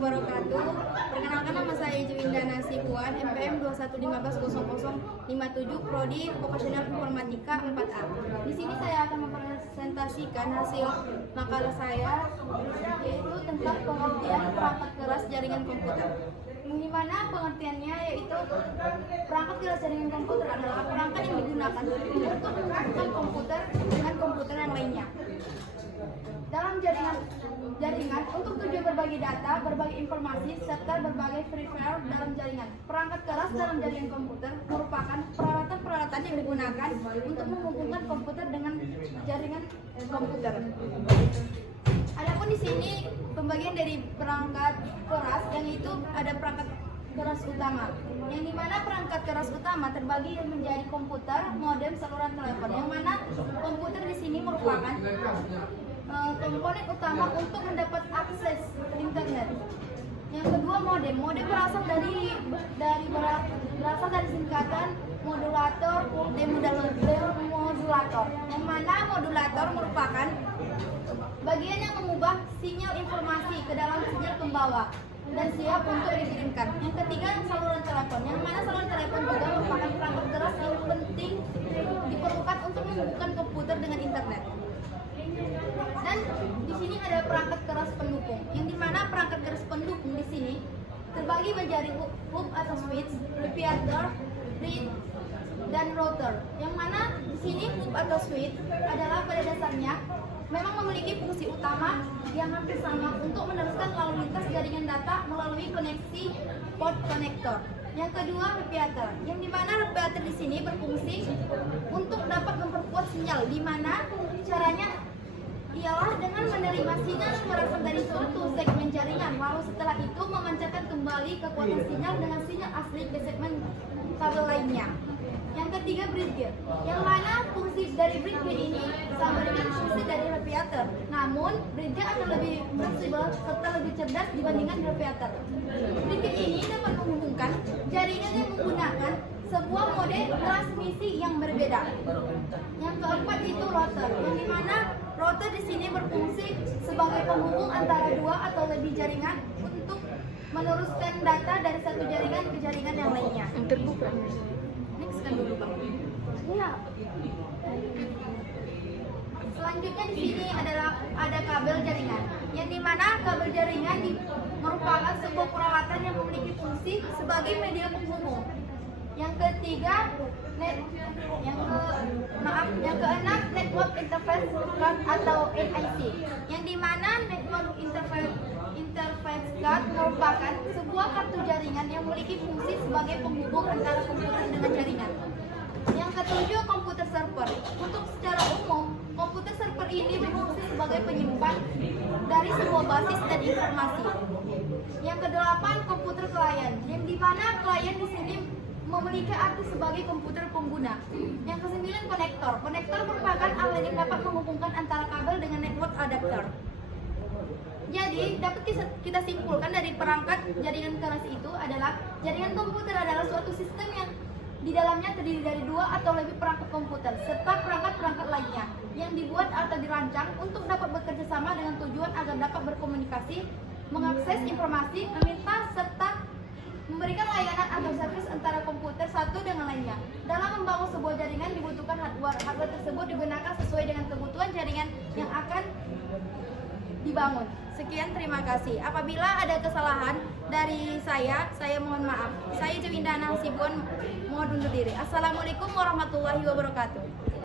wabarakatuh. Perkenalkan, nama saya Juwinda Nasibuan, MPM 21150057, Prodi Vocational Informatika 4A. Di sini saya akan mempresentasikan hasil makalah saya, yaitu tentang pengertian perangkat keras jaringan komputer. Di mana pengertiannya yaitu perangkat keras jaringan komputer adalah perangkat yang digunakan untuk menghubungkan komputer dengan komputer yang lainnya. Dalam jaringan untuk tujuan berbagi data, berbagi informasi, serta berbagai firmware dalam jaringan. Perangkat keras dalam jaringan komputer merupakan peralatan-peralatan yang digunakan untuk menghubungkan komputer dengan jaringan komputer. Adapun di sini pembagian dari perangkat keras, yang itu ada perangkat keras utama, yang dimana perangkat keras utama terbagi menjadi komputer, modem, saluran telepon. Yang mana komputer di sini merupakan komponen utama untuk mendapat akses internet. Yang kedua, modem. Modem berasal dari singkatan modulator, demodulator. Yang mana modulator merupakan bagian yang mengubah sinyal informasi ke dalam sinyal pembawa dan siap untuk dikirimkan. Yang ketiga, saluran telepon. Yang mana saluran telepon juga merupakan perangkat keras yang penting diperlukan untuk menghubungkan komputer dengan internet. Dan di sini ada perangkat keras pendukung, yang dimana perangkat keras pendukung di sini terbagi menjadi hub atau switch, repeater, bridge, dan router. Yang mana di sini hub atau switch adalah pada dasarnya memang memiliki fungsi utama yang hampir sama untuk meneruskan lalu lintas jaringan data melalui koneksi port konektor. Yang kedua, repeater, yang dimana repeater di sini berfungsi untuk dapat memperkuat sinyal, di mana caranya ialah dengan menerima sinyal yang berasal dari suatu segmen jaringan, lalu setelah itu memancarkan kembali kekuatan sinyal dengan sinyal asli ke segmen kabel lainnya. Yang ketiga, bridge, yang mana fungsi dari bridge ini sama dengan fungsi dari repeater, namun bridge akan lebih fleksibel serta lebih cerdas dibandingkan repeater. Bridge ini dapat menghubungkan jaringan yang menggunakan sebuah mode transmisi yang berbeda. Yang keempat itu router, yang dimana router di sini berfungsi sebagai penghubung antara dua atau lebih jaringan untuk meneruskan data dari satu jaringan ke jaringan yang lainnya. Yang terbuka. Next kan dulu bang. Ya. Selanjutnya di sini ada kabel jaringan, yang dimana kabel jaringan merupakan sebuah peralatan yang memiliki fungsi sebagai media penghubung. Yang ketiga, yang keenam, network interface card atau NIC, yang dimana network interface card merupakan sebuah kartu jaringan yang memiliki fungsi sebagai penghubung antara komputer dengan jaringan. Yang ketujuh, komputer server. Untuk secara umum, komputer server ini berfungsi sebagai penyimpan dari sebuah basis dan informasi. Yang kedelapan, komputer klien, yang dimana klien di sini memiliki arti sebagai komputer pengguna. Yang kesembilan, konektor. Konektor merupakan alat yang dapat menghubungkan antara kabel dengan network adapter. Jadi dapat kita simpulkan dari perangkat jaringan keras itu adalah jaringan komputer adalah suatu sistem yang di dalamnya terdiri dari dua atau lebih perangkat komputer serta perangkat-perangkat lainnya yang dibuat atau dirancang untuk dapat bekerja sama dengan tujuan agar dapat berkomunikasi, mengakses informasi, meminta serta memberikan layanan atau servis antara komputer satu dengan lainnya. Dalam membangun sebuah jaringan dibutuhkan hardware. Hardware tersebut digunakan sesuai dengan kebutuhan jaringan yang akan dibangun. Sekian, terima kasih. Apabila ada kesalahan dari saya mohon maaf. Saya Juwinda Nasibuan mohon undur diri. Assalamualaikum warahmatullahi wabarakatuh.